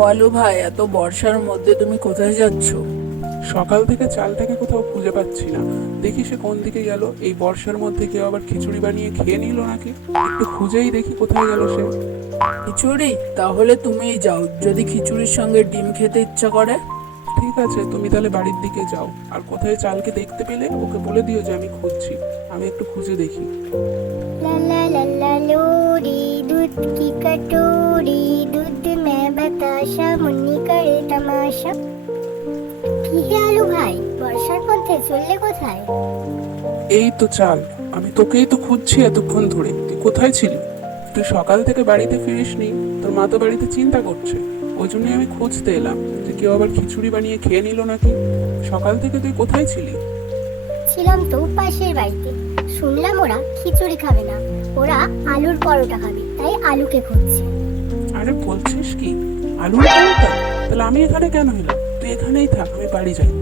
বলো ভাই, এত বর্ষার মধ্যে তুমি কোথায় যাচ্ছ? সকাল থেকে চালটাকে কোথাও খুঁজে পাচ্ছি না। দেখি সে কোন দিকে গেল। এই বর্ষার মধ্যে কেউ আবার খিচুড়ি বানিয়ে খেয়ে নিল নাকি? একটু খুঁজেই দেখি কোথায় গেল সে। খিচুড়ি? তাহলে তুমিই যাও, যদি খিচুড়ির সঙ্গে ডিম খেতে ইচ্ছা করে। ঠিক আছে, তুমি তাহলে বাড়ির দিকে যাও, আর কোথায় চালকে দেখতে পেলে ওকে বলে দিও যে আমি খুঁজছি। আমি একটু খুঁজে দেখি। ला ला ला ला लोरी दूध की कटोरी दूध में बताशा मुन्नी करे तमाशा। কি হে আলু ভাই, বর্ষার মধ্যে চললে কোথায়? এই তো চাল, আমি তোকেই তো খুঁজছি এতক্ষণ ধরে। তুই কোথায় ছিলি? তুই সকাল থেকে বাড়িতে ফিরিসনি। তোর মা তো বাড়িতে চিন্তা করছে, ওই জন্যই আমি খুঁজতে এলাম যে কেউ আবার খিচুড়ি বানিয়ে খেয়ে নিল নাকি। সকাল থেকে তুই কোথায় ছিলি? ছিলাম তো পাশের বাড়িতে, শুনলাম ওরা খিচুড়ি খাবে না, ওরা আলুর পরোটা খাবে, তাই আলুকে খুঁজছে। আরে বলছিস কি, আলুর পরোটা? তাহলে আমি এখানে কেন এলাম? তুই এখানেই থাক, আমি বাড়ি যাই।